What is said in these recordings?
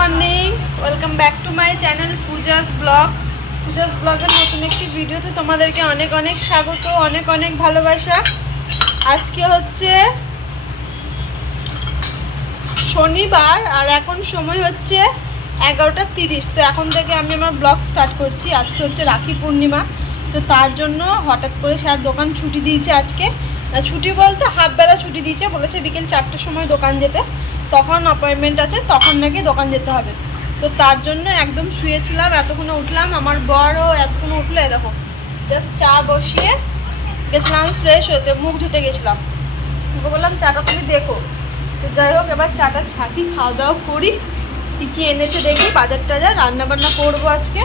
Morning, welcome back to my channel Puja's blog. Puja's ব্লগের নতুন একটি ভিডিওতে তোমাদেরকে অনেক অনেক স্বাগত, অনেক অনেক ভালোবাসা। আজকে হচ্ছে শনিবার আর এখন সময় হচ্ছে 11:30। তো এখন থেকে আমি আমার ব্লগ স্টার্ট করছি। আজকে হচ্ছে রাখি পূর্ণিমা, তো তার জন্য হঠাৎ করে স্যার দোকান ছুটি দিয়েছে। আজকে ছুটি বলতে হাফবেলা ছুটি দিয়েছে, বলেছে বিকেল 4টের সময় দোকান যেতে, তখন অ্যাপয়েন্টমেন্ট আছে, তখন নাকি দোকান যেতে হবে। তো তার জন্য একদম শুয়েছিলাম, এতক্ষণে উঠলাম। আমার বড়ও এতক্ষণে উঠলে দেখো জাস্ট চা বসিয়ে গেছিলাম ফ্রেশ হতে, মুখ ধুতে গেছিলাম। ওকে বললাম চাটা তুমি দেখো। তো যাই হোক, এবার চাটা ছাকি, খাওয়া দাওয়া করি। কী কী এনেছে দেখি, বাজার টাজার, রান্নাবান্না করবো আজকে,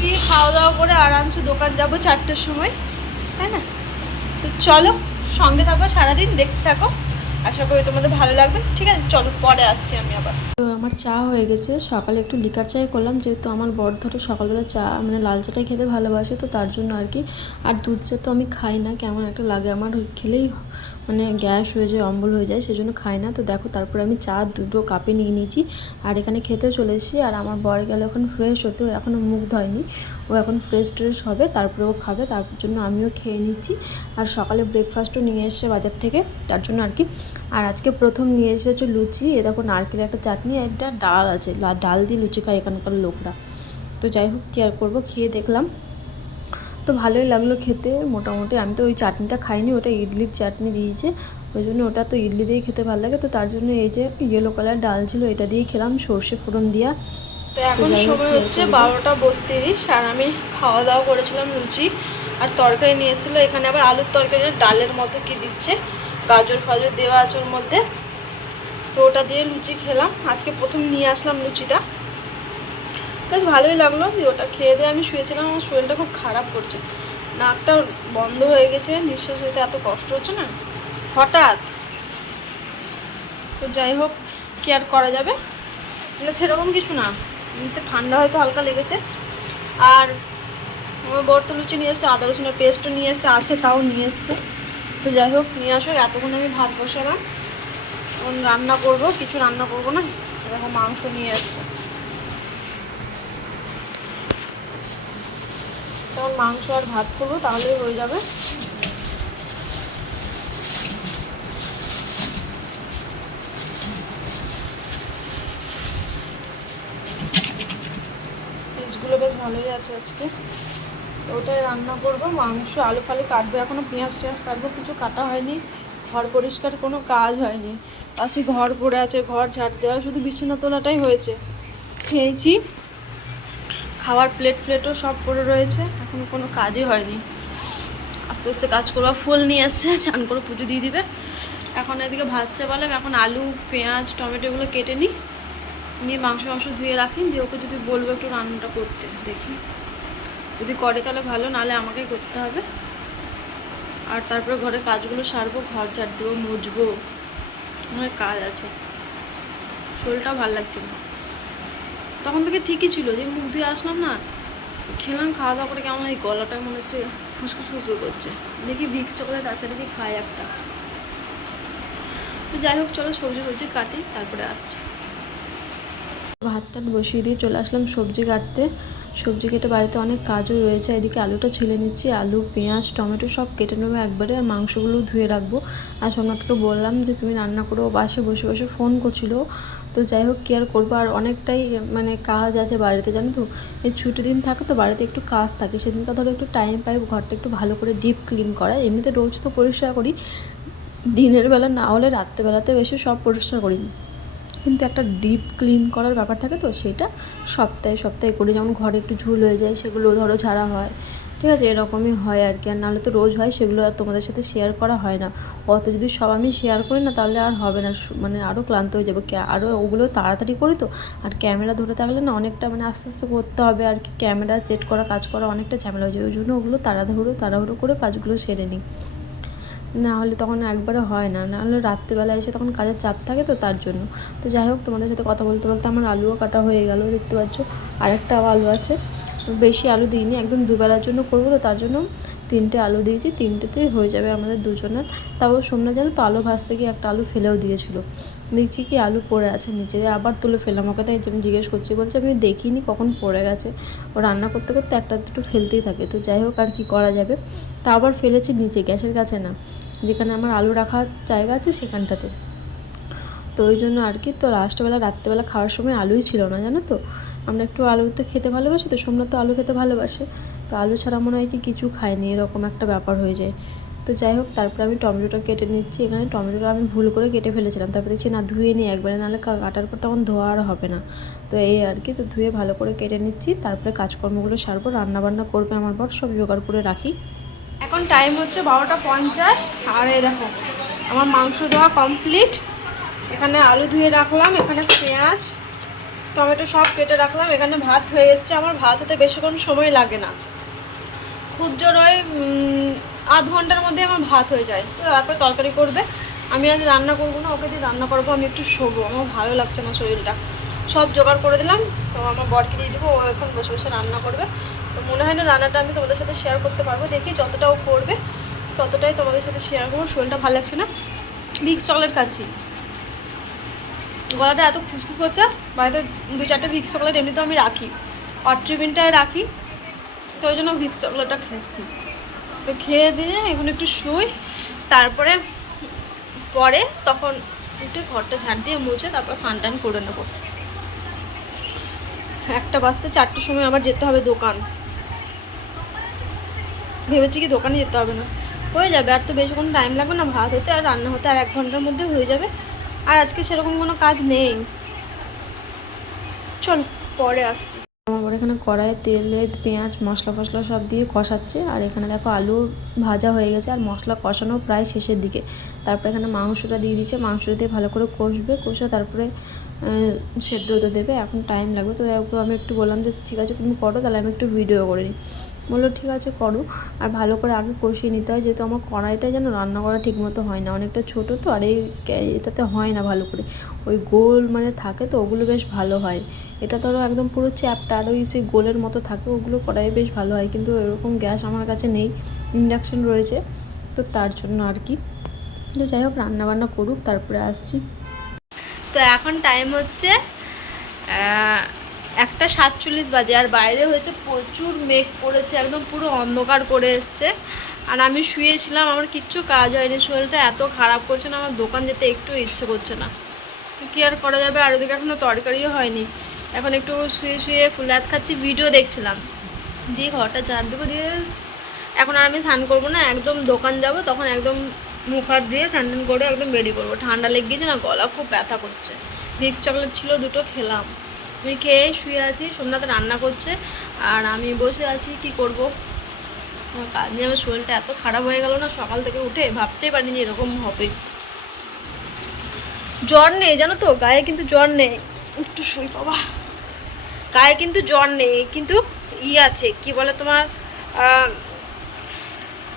দিয়ে খাওয়া দাওয়া করে আরামসে দোকান যাবো 4টের সময়, তাই না? তো চলো, সঙ্গে থাকো, সারাদিন দেখতে থাকো, আশা করি তোমাদের ভালো লাগবে। ঠিক আছে, চলো পরে আসছি আমি আবার। তো আমার চা হয়ে গেছে। সকালে একটু লিকার চাই করলাম, যেহেতু আমার বর ধরে সকালবেলা চা মানে লাল চাটাই খেতে ভালোবাসে, তো তার জন্য আর কি। আর দুধ চা তো আমি খাই না, কেমন একটা লাগে আমার, খেলেই মানে গ্যাস হয়ে যায়, অম্বল হয়ে যায়, সেজন্য খাই না। তো দেখো, তারপরে আমি চা দুটো কাপে নিয়ে নিয়েছি আর এখানে খেতে চলে এসেছি। আর আমার বর গেল এখন ফ্রেশ হতে, ও এখনও মুখ ধোয়নি, ও এখন ফ্রেশ ট্রেশ হবে, তারপরে ও খাবে, তার জন্য আমিও খেয়ে নিচ্ছি। আর সকালে ব্রেকফাস্টও নিয়ে এসছে বাজার থেকে, তার জন্য আর কি। আর আজকে প্রথম নিয়ে এসেছে লুচি, এ দেখো নারকেলের একটা চাটনি, একটা ডাল আছে, ডাল দিয়ে লুচি খায় এখানকার লোকরা। তো যাই হোক, কি আর করবো, খেয়ে দেখলাম, তো ভালোই লাগলো খেতে মোটামুটি। আমি তো ওই চাটনিটা খাইনি, ওটা ইডলির চাটনি দিয়েছে, ওই জন্য ওটা তো ইডলি দিয়ে খেতে ভালো লাগে। তো তার জন্য এই যে ইয়েলো কালার ডাল ছিল, এটা দিয়ে খেলাম, সর্ষে ফোড়ন দিয়া। তো এখন সময় হচ্ছে 12:32, আর আমি খাওয়া দাওয়া করেছিলাম লুচি আর তরকারি নিয়ে এসেছিলো। এখানে আবার আলুর তরকারি, ডালের মতো কি দিচ্ছে, গাজর ফাজর দেওয়া আছে ওর মধ্যে, তো ওটা দিয়ে লুচি খেলাম। আজকে প্রথম নিয়ে আসলাম লুচিটা, বেশ ভালোই লাগলো। ওটা খেয়ে দিয়ে আমি শুয়েছিলাম, আমার শরীরটা খুব খারাপ করছে, নাকটা বন্ধ হয়ে গেছে, নিঃশ্বাস নিতে এত কষ্ট হচ্ছে না হঠাৎ। তো যাই হোক, কি আর করা যাবে, মানে সেরকম কিছু না, এমনিতে ঠান্ডা হয়তো হালকা লেগেছে। আর আমার বর তো লুচি নিয়ে এসছে, আদা রসুনের পেস্টও নিয়ে এসছে, আছে তাও নিয়ে এসছে। তো যাই হোক, নিয়ে আসুক। এতক্ষণ আমি ভাত বসালাম, এখন রান্না করবো, কিছু রান্না করবো না, এরকম মাংস নিয়ে এসছে, তখন মাংস আর ভাত করবো, তাহলেই হয়ে যাবে। পিসগুলো বেশ ভালোই আছে আজকে, ওটাই রান্না করবো। মাংস, আলু ফালু কাটবো, এখনও পেঁয়াজ টেঁয়াজ কাটবো, কিছু কাটা হয়নি। ঘর পরিষ্কার কোনো কাজ হয়নি, পাশে ঘর পড়ে আছে, ঘর ঝাড় দেওয়া, শুধু বিছানা তোলাটাই হয়েছে। খেয়েছি, খাওয়ার প্লেটও সব পড়ে রয়েছে, এখন কোনো কাজই হয়নি। আস্তে আস্তে কাজ করবো। ফুল নিয়ে এসছে, চান করে পুজো দিয়ে দিবে। এখন এদিকে ভাত চাপালাম, এখন আলু পেঁয়াজ টমেটো এগুলো কেটে নিই, নিয়ে মাংস ধুয়ে রাখি, দিয়ে ওকে যদি বলবো একটু রান্নাটা করতে, দেখি যদি করে তাহলে ভালো, নাহলে আমাকেই করতে হবে। আর তারপরে ঘরের কাজগুলো সারবো, ঘর ঝাড় দেবো, মুছবো, অনেক কাজ আছে। শরীরটাও ভালো লাগছে না, তখন থেকে ঠিকই ছিল, যে মুখ ধুয়ে আসলাম না, খেলাম, খাওয়া দাওয়া করে কেমন এই গলাটা মনে হচ্ছে ফুসফুস করছে। দেখি ভিক্স চকোলেট আছে নাকি, খাই একটা। তো যাই হোক, চলো সবজি কাটি, তারপরে আসছি। ভাত টাত বসিয়ে দিয়ে চলে আসলাম সবজি কাটতে। সবজি কেটে বাড়িতে অনেক কাজও রয়েছে, এদিকে আলুটা ছিলে নিচ্ছি, আলু পেঁয়াজ টমেটো সব কেটে নেবো একবারে, আর মাংসগুলো ধুয়ে রাখবো। আর সোমনাথকে বললাম যে তুমি রান্না করো, বাসে বসে বসে ফোন করছিল। তো যাই হোক, কি আর করবো, আর অনেকটাই মানে কাজ আছে বাড়িতে, জানো তো, এই ছুটি দিন থাকে তো বাড়িতে একটু কাজ থাকে, সেদিনকে ধরো একটু টাইম পাই ঘরটা একটু ভালো করে ডিপ ক্লিন করা। এমনিতে রোজ তো পরিষ্কার করি, দিনের বেলা না হলে রাত্রেবেলাতে বেশি সব পরিষ্কার করি, কিন্তু একটা ডিপ ক্লিন করার ব্যাপার থাকে, তো সেটা সপ্তাহে করি। যেমন ঘরে একটু ঝুল হয়ে যায়, সেগুলো ধরো ঝাড়া হয়, ঠিক আছে, এরকমই হয় আর কি। আর নাহলে তো রোজ হয়, সেগুলো আর তোমাদের সাথে শেয়ার করা হয় না। অত যদি সব আমি শেয়ার করি না, তাহলে আর হবে না, মানে আরও ক্লান্ত হয়ে যাবে, আরও ওগুলো তাড়াতাড়ি করি তো। আর ক্যামেরা ধরে থাকলে না অনেকটা মানে আস্তে আস্তে করতে হবে আর কি, ক্যামেরা সেট করা, কাজ করা অনেকটা ঝামেলা হয়ে যায়, ওই জন্য ওগুলো তাড়াহুড়ো করে কাজগুলো সেরে নিই, না হলে তখন একবারে হয় না, নাহলে রাত্রিবেলা এসে তখন কাজের চাপ থাকে, তো তার জন্য। তো যাই হোক, তোমাদের সাথে কথা বলতে বলতে আমার আলুও কাটা হয়ে গেল, দেখতে পাচ্ছ, আরেকটাও আলু আছে। বেশি আলু দিইনি, একদম দুবেলার জন্য করবো তো তার জন্য 3টে আলু দিয়েছি, 3টেতেই হয়ে যাবে আমাদের দুজনের। তাও সোমনা জানো তো আলু ভাজতে গিয়ে একটা আলু ফেলেও দিয়েছিল, দেখছি কি আলু পড়ে আছে নিচে, আবার তুলে ফেললাম। ওকে তাই আমি জিজ্ঞেস করছি, বলছে আমি দেখিনি কখন পড়ে গেছে। ও রান্না করতে করতে একটা দুটো ফেলতেই থাকে, তো যাই হোক আর কি করা যাবে। তা আবার ফেলেছি নিচে, গ্যাসের কাছে না, যেখানে আমার আলু রাখার জায়গা আছে সেখানটাতে। তো ওই জন্য আর কি। তো লাস্টবেলা রাত্রেবেলা খাওয়ার সময় আলুই ছিল না জানো তো। আমরা একটু আলুতে খেতে ভালোবাসি তো, সোমনাথ তো আলু খেতে ভালোবাসে, তো আলু ছাড়া মনে হয় কি কিছু খায়নি, এরকম একটা ব্যাপার হয়ে যায়। তো যাই হোক, তারপরে আমি টমেটোটা কেটে নিচ্ছি। এখানে টমেটোটা আমি ভুল করে কেটে ফেলেছিলাম, তারপর দেখছি না ধুয়ে নিই একবারে, নাহলে কাটার পর তখন ধোয়া আর হবে না। তো এই আর কি, তো ধুয়ে ভালো করে কেটে নিচ্ছি, তারপরে কাজকর্মগুলো সারবো। রান্নাবান্না করবে আমার বর, সব জোগাড় করে রাখি। এখন টাইম হচ্ছে 12টা 50, আর এই দেখো আমার মাংস ধোয়া কমপ্লিট। এখানে আলু ধুয়ে রাখলাম, এখানে পেঁয়াজ টমেটো সব কেটে রাখলাম, এখানে ভাত হয়ে এসছে। আমার ভাত হতে বেশিক্ষণ সময় লাগে না, খুব জোর হয় আধ ঘন্টার মধ্যে আমার ভাত হয়ে যায়। তো তারপরে তরকারি করবে। আমি আজ রান্না করবো না, ওকে দিয়ে রান্না করবো, আমি একটু শোবো, আমার ভালো লাগছে না শরীরটা। সব জোগাড় করে দিলাম, তো আমার বরকে দিয়ে দেবো, ও এখন বসে বসে রান্না করবে। তো মনে হয় না রান্নাটা আমি তোমাদের সাথে শেয়ার করতে পারবো, দেখি যতটা ও করবে ততটাই তোমাদের সাথে শেয়ার করবো। শরীরটা ভালো লাগছে না, ভিক্স চকলেট খাচ্ছি, গলাটা এত খুশখু করছে। বাড়িতে 2-4টে ভিক্স চকলেট এমনিতেও আমি রাখি, অট্রিবিনটায় রাখি, তো ওই জন্য ভিক্স চকলেটটা খাচ্ছি। তো খেয়ে দিয়ে এখন একটু শুই, তারপরে পরে তখন একটু ঘরটা ঝাড় দিয়ে মুছে তারপর স্নান টান করে নেবো। 1টা বাজছে, 4টের সময় আবার যেতে হবে দোকান। ভেবেছি কি দোকানে যেতে হবে না, হয়ে যাবে, আর তো বেশিক্ষণ টাইম লাগবে না ভাত হতে আর রান্না হতে, আর 1 ঘন্টার মধ্যে হয়ে যাবে। আর আজকে সেরকম কোনো কাজ নেই, চলো পরে আসছি। আমার এখানে কড়াইয়ে তেলে পেঁয়াজ মশলা ফসলা সব দিয়ে কষাচ্ছে, আর এখানে দেখো আলু ভাজা হয়ে গেছে আর মশলা কষানো প্রায় শেষের দিকে। তারপরে এখানে মাংসটা দিয়ে দিচ্ছে, মাংসটা দিয়ে ভালো করে কষবে, কষে তারপরে সেদ্ধ হতে দেবে। এখন টাইম লাগবে, তো আমি একটু বললাম যে ঠিক আছে তুমি করো, তাহলে আমি একটু ভিডিও করে নিই। বললো ঠিক আছে করো, আর ভালো করে আগে কষিয়ে নিতে হয়, যেহেতু আমার কড়াইটা যেন রান্না করা ঠিক মতো হয় না, অনেকটা ছোটো তো, আর এটাতে হয় না ভালো করে, ওই গোল মানে থাকে তো ওগুলো বেশ ভালো হয়। এটা ধরো একদম পুরো চ্যাপটা, আর ওই সেই গোলের মতো থাকে, ওগুলো কড়াইয়ে বেশ ভালো হয়, কিন্তু এরকম গ্যাস আমার কাছে নেই, ইন্ডাকশান রয়েছে, তো তার জন্য আর কি। তো যাই হোক রান্নাবান্না করুক, তারপরে আসছি। তো এখন টাইম হচ্ছে 1টা 47 বাজে, আর বাইরে হয়েছে প্রচুর মেঘ পড়েছে, একদম পুরো অন্ধকার করে এসছে। আর আমি শুয়েছিলাম, আমার কিচ্ছু কাজ হয়নি, শরীরটা এত খারাপ করছে না, আমার দোকান যেতে একটু ইচ্ছে করছে না। তো কী আর করা যাবে, আর ওদিকে এখনও তরকারিও হয়নি। এখন একটু শুয়ে শুয়ে ফুল হাত খাচ্ছি, ভিডিও দেখছিলাম, দিয়ে ঘরটা ঝাড় দেবো, দিয়ে এখন আর আমি স্নান করবো না, একদম দোকান যাব, তখন একদম মুখ হাত দিয়ে স্নান টান করে একদম রেডি করবো। ঠান্ডা লেগে গেছে না, গলা খুব ব্যথা করছে। ভিক্স চকলেট ছিল 2টো খেলাম, আমি খেয়ে শুয়ে আছি, সোমনাথ রান্না করছে আর আমি বসে আছি, কি করব। আমার কাজ নিয়ে আমার শরীরটা এত খারাপ হয়ে গেল না, সকাল থেকে উঠে ভাবতেই পারিনি যে এরকম হবে। জ্বর নেই জানো তো, গায়ে কিন্তু জ্বর নেই, একটু শুই বাবা, গায়ে কিন্তু জ্বর নেই, কিন্তু আছে কি বলে তোমার,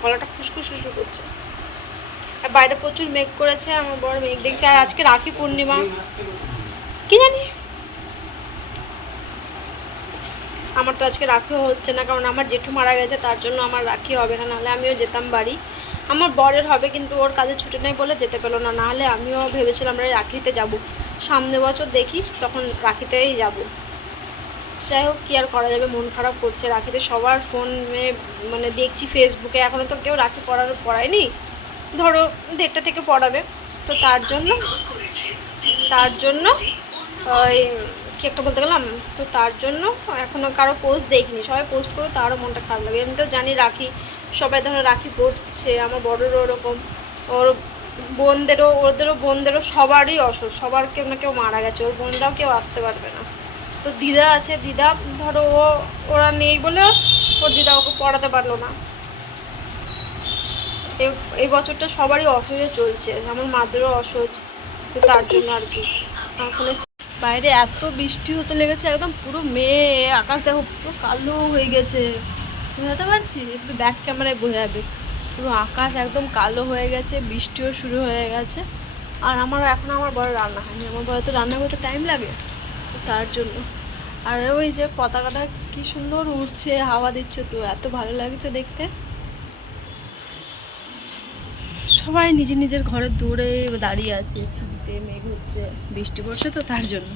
গলাটা ফুসফুস করছে। আর বাইরে প্রচুর মেঘ করেছে, আমার বড় মেঘ দেখছে, আর আজকে রাখি পূর্ণিমা, কি জানি আমার তো আজকে রাখিও হচ্ছে না, কারণ আমার জেঠু মারা গেছে, তার জন্য আমার রাখি হবে না, নাহলে আমিও যেতাম বাড়ি। আমার বরের হবে, কিন্তু ওর কাজে ছুটি নেই বলে যেতে পেলো না, নাহলে আমিও ভেবেছিলাম আমরা রাখিতে যাব, সামনে বছর দেখি তখন রাখিতেই যাব। যাই হোক, কী আর করা যাবে, মন খারাপ করছে। রাখিতে সবার ফোনে মানে দেখছি ফেসবুকে, এখনও তো কেউ রাখি পড়ায়নি, ধরো 1:30টা থেকে পড়াবে, তো তার জন্য ওই কী একটা বলতে গেলাম, তো তার জন্য এখনও কারো পোস্ট দেখিনি, সবাই পোস্ট করো তারও মনটা খারাপ লাগে। আমি তো জানি রাখি সবাই ধরো রাখি পড়ছে, আমার বড়োরও ওরকম, ওর ওদেরও বোনদেরও সবারই অসুখ, সবার কেউ না কেউ মারা গেছে, ওর বোনরাও কেউ আসতে পারবে না। তো দিদা আছে, দিদা ধরো ওরা নেই বলে ওর দিদা ওকে পড়াতে পারলো না। এই বছরটা সবারই অসহ্য চলছে, আমার মাদেরও অসহ্য, তো তার জন্য আর কি। এখন বাইরে এত বৃষ্টি হতে লেগেছে, একদম পুরো মেয়ে আকাশ দেখো পুরো কালো হয়ে গেছে, বুঝতে পারছি, একটু ব্যাক ক্যামেরায় বোঝা যাবে, পুরো আকাশ একদম কালো হয়ে গেছে, বৃষ্টিও শুরু হয়ে গেছে। আর আমার বড় রান্না হয়নি, আমার বড় তো রান্না করতে টাইম লাগে, তার জন্য। আর ওই যে পতাকাটা কি সুন্দর উড়ছে, হাওয়া দিচ্ছে, তো এত ভালো লাগছে দেখতে। সবাই নিজের নিজের ঘরের দূরে দাঁড়িয়ে আছে, সিঁড়িতে মেঘ হচ্ছে, বৃষ্টি পড়ছে তো তার জন্য।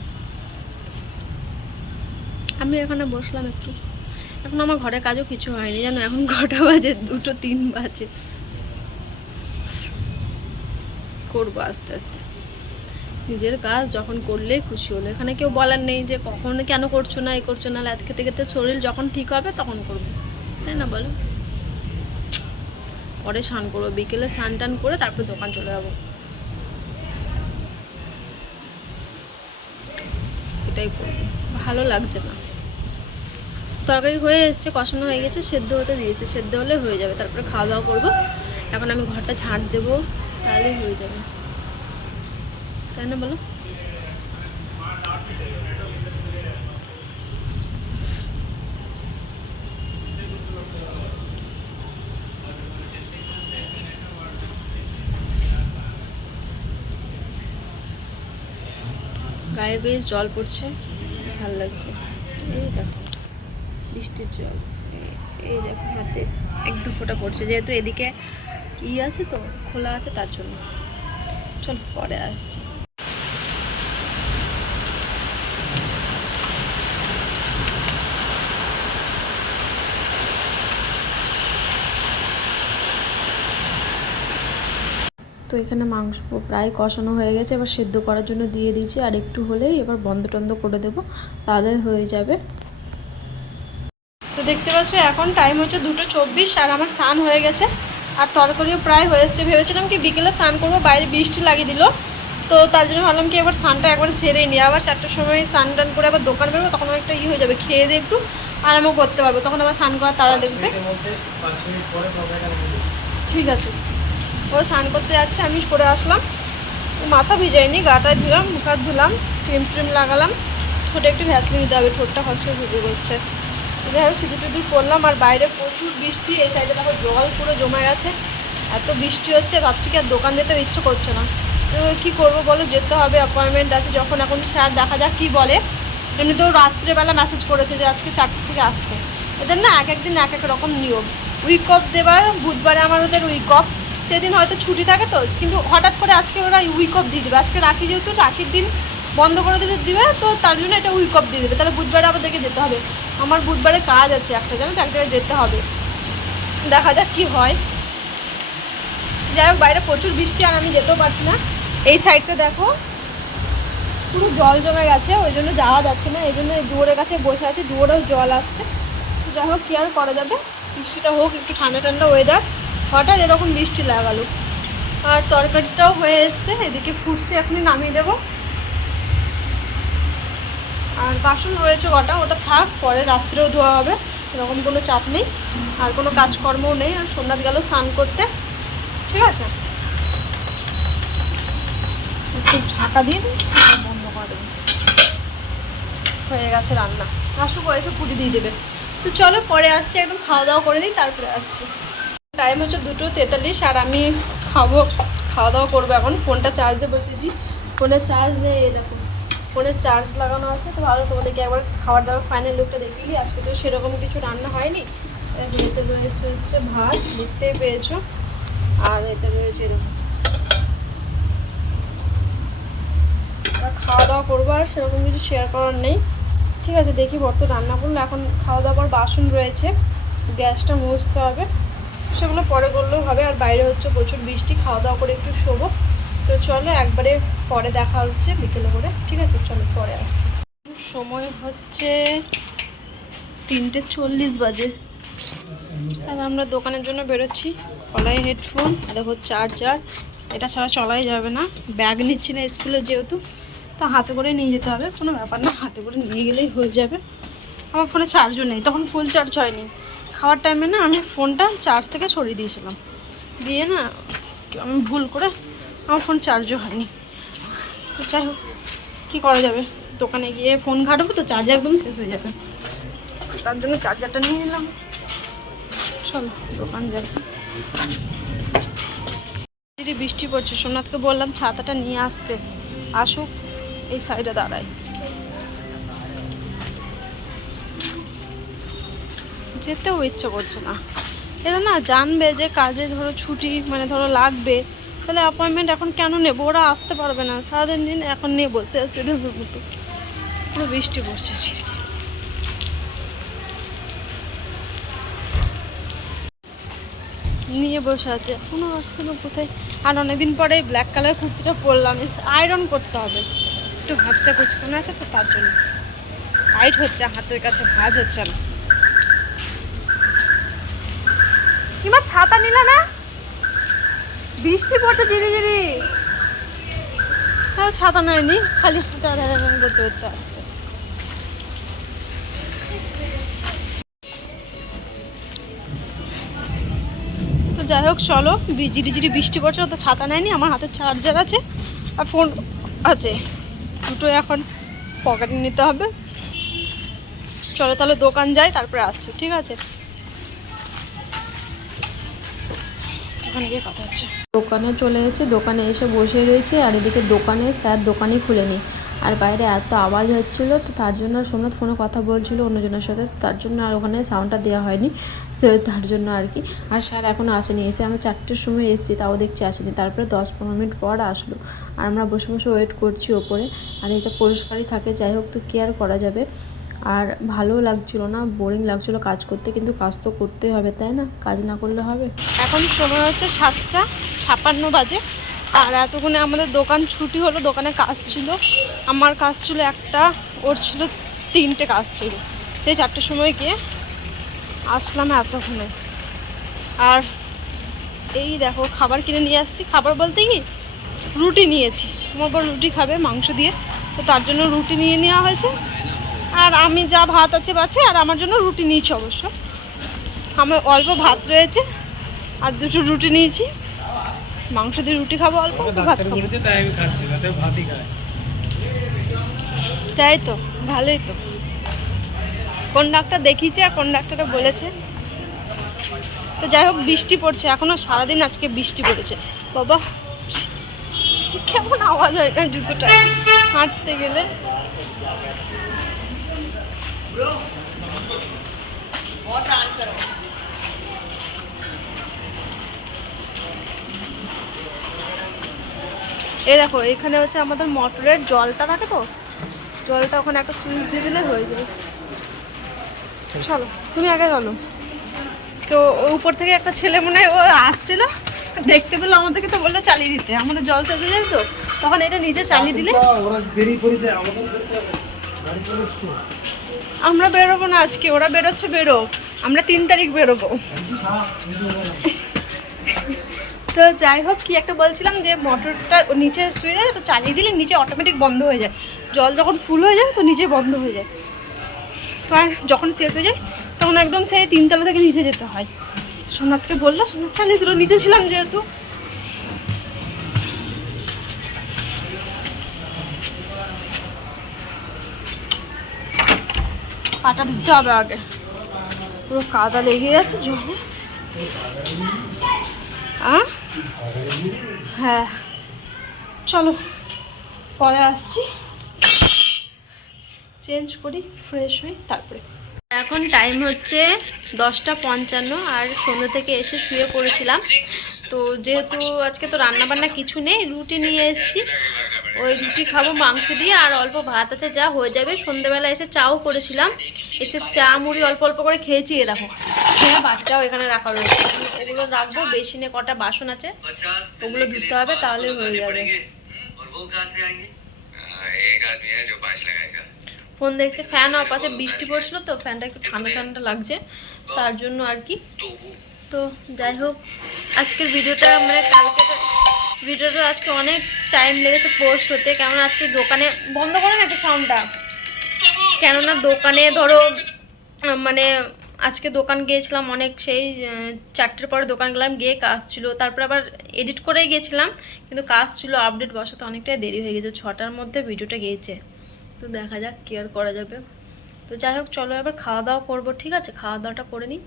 আমি এখানে বসলাম একটু। এখন আমার ঘরে কাজও কিছু হয়নি জানো, এখন কটা বাজে, 2-3 বাজে। করবো আস্তে আস্তে, নিজের কাজ যখন করলেই খুশি হলো। এখানে কেউ বলার নেই যে কখন কেন করছো না, এই করছো না। রাত খেতে খেতে শরীর যখন ঠিক হবে তখন করবো, তাই না বলো? পরে স্নান করবো, বিকেলে স্নান টান করে তারপর দোকান চলে যাবো, এটাই করবো। ভালো লাগছে না। তরকারি হয়ে এসছে, কষানো হয়ে গেছে, সেদ্ধ হতে দিয়েছে, সেদ্ধ হলে হয়ে যাবে, তারপরে খাওয়া দাওয়া করবো। এখন আমি ঘরটা ঝাঁট দেবো, তাহলেই হয়ে যাবে, তাই না বলো? গায়ে বেশ জল পড়ছে, ভালো লাগছে। এই দেখো বৃষ্টির জল, এই দেখো হাতে 1-2 ফোঁটা পড়ছে, যেহেতু এদিকে আছে তো, খোলা আছে, তার জন্য। চল পরে আসছি। তো এখানে মাংস প্রায় কষানো হয়ে গেছে, এবার সেদ্ধ করার জন্য দিয়ে দিয়েছি। আর একটু হলেই এবার বন্ধ টন্ধ করে দেবো, তাহলে হয়ে যাবে। তো দেখতে পাচ্ছ এখন টাইম হচ্ছে 2:24, আর আমার স্নান হয়ে গেছে, আর তরকারিও প্রায় হয়ে এসছে। ভেবেছিলাম কি বিকেলে স্নান করবো, বাইরে বৃষ্টি লাগিয়ে দিল, তো তার জন্য ভাবলাম কি এবার স্নানটা একবার সেরেই নিই। আবার 4টার সময় স্নান টান করে আবার দোকান বেরোবো, তখন একটা হয়ে যাবে, খেয়ে দিয়ে একটু আরামও করতে পারবো, তখন আবার স্নান করার তাড়া দেখবে। ঠিক আছে, ও স্নান করতে যাচ্ছে, আমি করে আসলাম, মাথা ভিজাইনি, গাটা ধুলাম, মুখ হাত ধুলাম, ক্রিম ট্রিম লাগালাম, ঠোঁটে একটু ভ্যাসলিন দিতে হবে, ঠোঁটটা খসে ভিজে করছে। যাই হোক সিঁদুর টিঁদুর করলাম, আর বাইরে প্রচুর বৃষ্টি, এই সাইডে দেখো জল পুরো জমে গেছে, এত বৃষ্টি হচ্ছে, ভাবছি কি আর দোকান যেতেও ইচ্ছে করছে না। তো কী করবো বলো, যেতে হবে, অ্যাপয়েন্টমেন্ট আছে যখন। এখন স্যার দেখা যাক কী বলে। এমনিতেও রাত্রেবেলা মেসেজ করেছে যে আজকে 4টে থেকে আসতে। এদের না এক একদিন এক এক রকম নিয়ম। উইক অফ দেবার, বুধবারে আমার ওদের উইক অফ, সেদিন হয়তো ছুটি থাকে তো, কিন্তু হঠাৎ করে আজকে ওরা উইক অফ দিয়ে দেবে। আজকে রাখি, যেহেতু রাখির দিন বন্ধ করে দিবে, তো তার জন্য এটা উইক অফ দিয়ে দেবে। তাহলে বুধবারে আবার দেখে যেতে হবে। আমার বুধবারে কাজ আছে একটা, জানো তো, এক জায়গায় যেতে হবে, দেখা যাক কি হয়। যাই হোক বাইরে প্রচুর বৃষ্টি, আর আমি যেতেও পারছি না। এই সাইডটা দেখো পুরো জল জমে গেছে, ওই জন্য যাওয়া যাচ্ছে না, এই জন্য এই দুয়ারের কাছে বসে আছি, দুয়ারেও জল আসছে। যাই হোক, কী আর করা যাবে, বৃষ্টিটা হোক, একটু ঠান্ডা ঠান্ডা ওয়েদার, হঠাৎ এরকম বৃষ্টি লাগালো। আর তরকারিটাও হয়ে এসছে, এদিকে ফুটছে, এখনই নামিয়ে দেবো। আর বাসন রয়েছে কটা, ওটা থাক, পরে রাত্রেও ধোয়া হবে, এরকম কোনো চাপ নেই, আর কোনো কাজকর্মও নেই। আর সোমনাথ গেল স্নান করতে, ঠিক আছে, একটু ঢাকা দিয়ে দিই, বন্ধ করে দেবো, হয়ে গেছে রান্না। আসুক, এসে পুটি দিয়ে দেবে। তো চলো পরে আসছি, একদম খাওয়া দাওয়া করে নিই, তারপরে আসছি। টাইম হচ্ছে 2:43, আর আমি খাওয়া দাওয়া করবো এখন। ফোনটা চার্জে বসেছি, ফোনে চার্জ নেই, দেখো ফোনে চার্জ লাগানো আছে। তো ভালো, তোমাদেরকে একবার খাবার দাবার ফাইনাল লুকটা দেখিয়ে। আজকে তো সেরকম কিছু রান্না হয়নি। এতে রয়েছে হচ্ছে ভাত, দেখতেই পেয়েছো, আর এতে রয়েছে এরকম। খাওয়া দাওয়া করবো, আর সেরকম কিছু শেয়ার করার নেই, ঠিক আছে। দেখি বর্ত রান্না করলো, এখন খাওয়া দাওয়ার বাসন রয়েছে, গ্যাসটা মুছতে হবে, সেগুলো পরে করলেও হবে। আর বাইরে হচ্ছে প্রচুর বৃষ্টি, খাওয়া দাওয়া করে একটু শোবো। তো চলো একবারে পরে দেখা হচ্ছে বিকেলে করে, ঠিক আছে, চলো পরে আসছি। সময় হচ্ছে 3:40 বাজে, আর আমরা দোকানের জন্য বেরোচ্ছি। গলায় হেডফোন, দেখো চার্জার, এটা ছাড়া চলাই যাবে না। ব্যাগ নিচ্ছি না স্কুলে যেহেতু, তো হাতে করে নিয়ে যেতে হবে, কোনো ব্যাপার না, হাতে করে নিয়ে গেলেই হয়ে যাবে। আমার ফোনে চার্জও নেই, তখন ফুল চার্জ হয়নি। খাওয়ার টাইমে না আমি ফোনটা চার্জ থেকে সরিয়ে দিয়েছিলাম, দিয়ে না আমি ভুল করে আমার ফোন চার্জও হয়নি। তো যাই হোক, কী করা যাবে, দোকানে গিয়ে ফোন ঘাটবো তো চার্জ একদম শেষ হয়ে যাবে, তার জন্য চার্জারটা নিয়ে নিলাম। চলো দোকান যাবো। বৃষ্টি পড়ছে, সোমনাথকে বললাম ছাতাটা নিয়ে আসতে, আসুক, এই সাইডে দাঁড়ায়। যেতেও ইচ্ছে করছে না। এরা না জানবে যে কাজে ধরো ছুটি মানে ধরো লাগবে, তাহলে অ্যাপয়েন্টমেন্ট এখন কেন নেবো? ওরা আসতে পারবে না সারাদিন দিন, এখন নিয়ে বসে আছে দেখো মতো। পুরো বৃষ্টি পড়ছে ঝিরিঝিরি। নিয়ে বসে আছে, এখনো আসছে না কোথায়। আর অনেকদিন পরে ব্ল্যাক কালার কুর্তিটা পরলাম, আয়রন করতে হবে, একটু হাতটা কুচকানো আছে তো তার জন্য টাইট হচ্ছে, হাতের কাছে ভাঁজ হচ্ছে না। কিংবা ছাতা নিলে না, বৃষ্টি পড়ছে ধীরে ধীরে। তাও ছাতা নেয়নি, খালি হাতে আধার করতে করতে আসছে। তো যাই হোক চলো, ঝিরি বৃষ্টি পড়ছে, তো ছাতা নেয়নি, আমার হাতে চার্জার আছে আর ফোন আছে, দুটোই এখন পকেটে নিতে হবে। চলো তাহলে দোকান যাই, তারপরে আসছি, ঠিক আছে? ওখানে গিয়ে কথা হচ্ছে। দোকানে চলে এসেছি, দোকানে এসে বসে রয়েছি, আর এদিকে দোকানে স্যার দোকানই খুলেনি, আর বাইরে এত আওয়াজ হচ্ছিলো, তো তার জন্য সোমনাথ ফোনে কথা বলছিল অন্যজনের সাথে, তো তার জন্য আর ওখানে সাউন্ডটা দেওয়া হয়নি, তো তার জন্য আর কি। আর স্যার এখনও আসেনি, এসে আমরা 4টের সময় এসেছি, তাও দেখছি আসেনি, তারপরে 10-15 মিনিট পর আসলো, আর আমরা বসে বসে ওয়েট করছি ওপরে। আর এটা পরিষ্কারই থাকে, যাই হোক, তো কেয়ার করা যাবে। আর ভালোও লাগছিল না, বোরিং লাগছিল কাজ করতে, কিন্তু কাজ তো করতেই হবে, তাই না? কাজ না করলে হবে? এখন সময় হচ্ছে 7:56 বাজে, আর এতক্ষণে আমাদের দোকান ছুটি হলো, দোকানে কাজ ছিল, আমার কাজ ছিল একটা, ওর ছিল 3টে কাজ ছিল, সেই 4টের সময় গিয়ে আসলাম এতক্ষণে। আর এই দেখো খাবার কিনে নিয়ে আসছি, খাবার বলতে কি রুটি নিয়েছি, আমার বড় রুটি খাবে মাংস দিয়ে, তো তার জন্য রুটি নিয়ে নেওয়া হয়েছে। আর আমি যা ভাত আছে বাছে, আর আমার জন্য রুটি নিয়েছি অবশ্য, আমার অল্প ভাত রয়েছে আর 2টো রুটি নিয়েছি, মাংস দিয়ে রুটি খাবো, অল্প ভাত খাবো। তাই তো, ভালোই তো। কোন ডাক্তার দেখিয়েছে আর কোন ডাক্তারটা বলেছে। তো যাই হোক, বৃষ্টি পড়ছে এখনো, সারাদিন আজকে বৃষ্টি পড়েছে। বাবা কেমন আওয়াজ হয় না জুতোটা হাঁটতে গেলে। এই দেখো, এখানে হচ্ছে আমাদের মোটরের জলটা থাকে, তো জলটা ওখানে একটা সুইচ দিয়ে দিলে হয়ে যায়। চলো তুমি আগে চলো। তো উপর থেকে একটা ছেলে মনে হয় ও আসছিল, দেখতে পেলো আমাদেরকে, তো বললো চালিয়ে দিতে, আমাদের জল চেঁচে যায়, তো তখন এটা নিচে চালিয়ে দিলে। আমরা বেরোবো না আজকে, ওরা বেরোচ্ছে, আমরা 3 তারিখ বেরোবো। তো যাই হোক, কি একটা বলছিলাম, যে মোটরটা নিচে শুয়ে যায়, তো চালিয়ে দিলে নিচে অটোমেটিক বন্ধ হয়ে যায়, জল যখন ফুল হয়ে যায় তো নিচে বন্ধ হয়ে যায়। তো আর যখন শেষ হয়ে যায় তখন একদম সেই 3 তলা থেকে নিচে যেতে হয়। সোমনাথকে বললো, সোমনাথ চালিয়ে দিল, নিচে ছিলাম যেহেতু। পাটা ধুতে হবে আগে, পুরো কাদা লেগে যাচ্ছে জলে। হ্যাঁ চলো পরে আসছি, চেঞ্জ করি, ফ্রেশ হই, তারপরে। এখন টাইম হচ্ছে 10:55, আর সন্ধ্যা থেকে এসে শুয়ে পড়েছিলাম। তো যেহেতু আজকে তো রান্না বান্না কিছু নেই, রুটি নিয়ে এসেছি, ওই রুটি খাবো মাংস দিয়ে, আর অল্প ভাত আছে, যা হয়ে যাবে। সন্ধ্যেবেলা এসে চাও করেছিলাম, এসে চা মুড়ি অল্প অল্প করে খেয়েছি। এ দেখো, খেয়ে বাচ্চাও এখানে রাখা রয়েছে, ওগুলো রাখবো। বেসিনে কটা বাসন আছে, ওগুলো ধুতে হবে, তাহলে হয়ে যাবে। ফোন দেখছে, ফ্যান অফ আছে, বৃষ্টি পড়ছিল তো ফ্যানটা একটু ঠান্ডা ঠান্ডা লাগছে, তার জন্য আর কি। তো যাই হোক, আজকের ভিডিওটা মানে ভিডিওটা আজকে অনেক টাইম লেগেছে পোস্ট হতে, কেননা আজকে দোকানে বন্ধ করে না একটা সাউন্ডটা, কেননা দোকানে ধরো মানে আজকে দোকান গিয়েছিলাম অনেক, সেই 4টের পরে দোকান গেলাম, গিয়ে কাজ ছিল, তারপর আবার এডিট করে গিয়েছিলাম, কিন্তু কাজ ছিল, আপডেট বসাতে অনেকটাই দেরি হয়ে গেছে, 6টার মধ্যে ভিডিওটা গিয়েছে। তো দেখা যাক কি আর করা যাবে। তো যাই হোক চলো, এবার খাওয়া দাওয়া করবো, ঠিক আছে? খাওয়া দাওয়াটা করে নিই,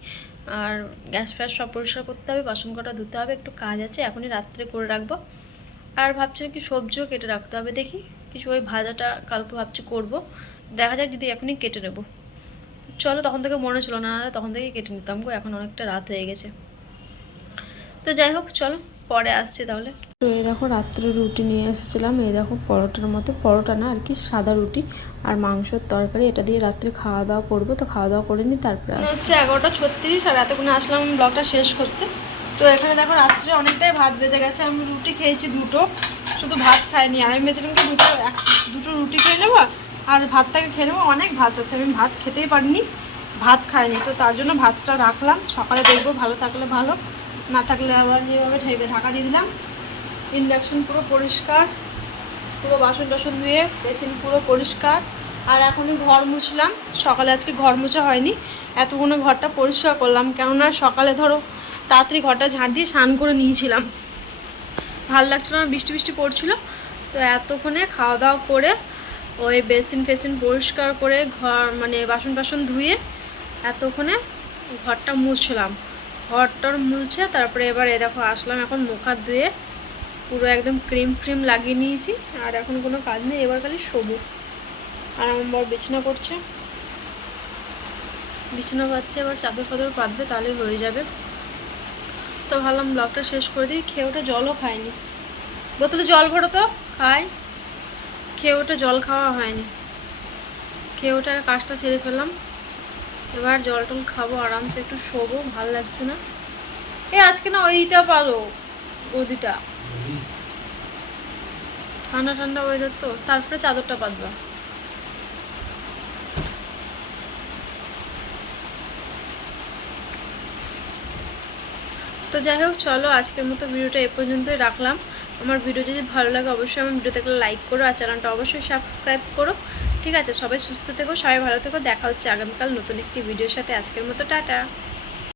আর গ্যাস ফ্যাস সব পরিষ্কার করতে হবে, বাসন কটা ধুতে হবে, একটু কাজ আছে, এখনই রাত্রে করে রাখবো। আর ভাবছি কি সবজিও কেটে রাখতে হবে, দেখি কিছু, ওই ভাজাটা কালকে ভাবছি করব, দেখা যাক, যদি এখনই কেটে নেবো। চলো, তখন থেকে মনে ছিল না, তখন থেকেই কেটে নিতাম গো, এখন অনেকটা রাত হয়ে গেছে। তো যাই হোক, চলো পরে আসছি তাহলে। তো এই দেখো রাত্রে রুটি নিয়ে এসেছিলাম, এই দেখো পরোটার মতো, পরোটা না আর কি, সাদা রুটি আর মাংসের তরকারি, এটা দিয়ে রাত্রে খাওয়া দাওয়া করবো। তো খাওয়া দাওয়া করে নিই, তারপরে হচ্ছে 11:36 আর এতক্ষণে আসলাম ব্লগটা শেষ করতে। তো এখানে দেখো রাত্রে অনেকটাই ভাত বেজে গেছে, আমি রুটি খেয়েছি দুটো, শুধু ভাত খাইনি। আর আমি ভেবেছিলাম কি দুটো রুটি খেয়ে নেবো আর ভাতটাকে খেয়ে নেবো, অনেক ভাত আছে, আমি ভাত খেতেই পারিনি, ভাত খাইনি। তো তার জন্য ভাতটা রাখলাম, সকালে দেখবো, ভালো থাকলে ভালো, না থাকলে আবার যেভাবে ঢাকা দিয়ে দিলাম। ইন্ডাকশন পুরো পরিষ্কার, পুরো বাসন টাসন ধুয়ে বেসিন পুরো পরিষ্কার। আর এখনই ঘর মুছলাম, সকালে আজকে ঘর মোছা হয়নি, এতক্ষণে ঘরটা পরিষ্কার করলাম, কেননা সকালে ধরো তাড়াতাড়ি ঘরটা ঝাঁট দিয়ে স্নান করে নিয়েছিলাম, ভালো লাগছিলো না, বৃষ্টি বৃষ্টি পড়ছিলো। তো এতক্ষণে খাওয়া দাওয়া করে ওই বেসিন ফেসিন পরিষ্কার করে ঘর মানে বাসন টাসন ধুয়ে এতক্ষণে ঘরটা মুছলাম, ঘরটার মুছে তারপরে এবার এ দেখো আসলাম, এখন মুখ হাত ধুয়ে পুরো একদম ক্রিম ফ্রিম লাগিয়ে নিয়েছি। আর এখন কোনো কাজ নেই, এবার খালি শোবো। আর আমার বর বিছানা করছে, বিছানা পাচ্ছে, এবার চাদর ফাদর পাতবে, তাহলে হয়ে যাবে। তো ভাবলাম ব্লগটা শেষ করে দিই। খেয়ে ওঠে জলও খাইনি, বোতলে জল ভরো তো খাই, খেয়ে ওঠে জল খাওয়া হয়নি, খেয়ে ওঠে কাজটা সেরে ফেললাম, এবার জল টল খাবো, আরামসে একটু শোবো, ভালো লাগছে না। আজকে না ওইটা পারো, গদিটা ঠান্ডা ঠান্ডা ওয়েদার, তো তারপরে চাদরটা পাতবা। তো যাই হোক, চলো আজকের মতো ভিডিওটা এ পর্যন্তই রাখলাম। আমার ভিডিও যদি ভালো লাগে অবশ্যই আমার ভিডিও দেখলে লাইক করো, আর চ্যানেলটা অবশ্যই সাবস্ক্রাইব করো। ঠিক আছে, সবাই সুস্থ থেকো, সবাই ভালো থেকো, দেখা হচ্ছে আগামীকাল নতুন একটি ভিডিওর সাথে। আজকের মতো টাটা।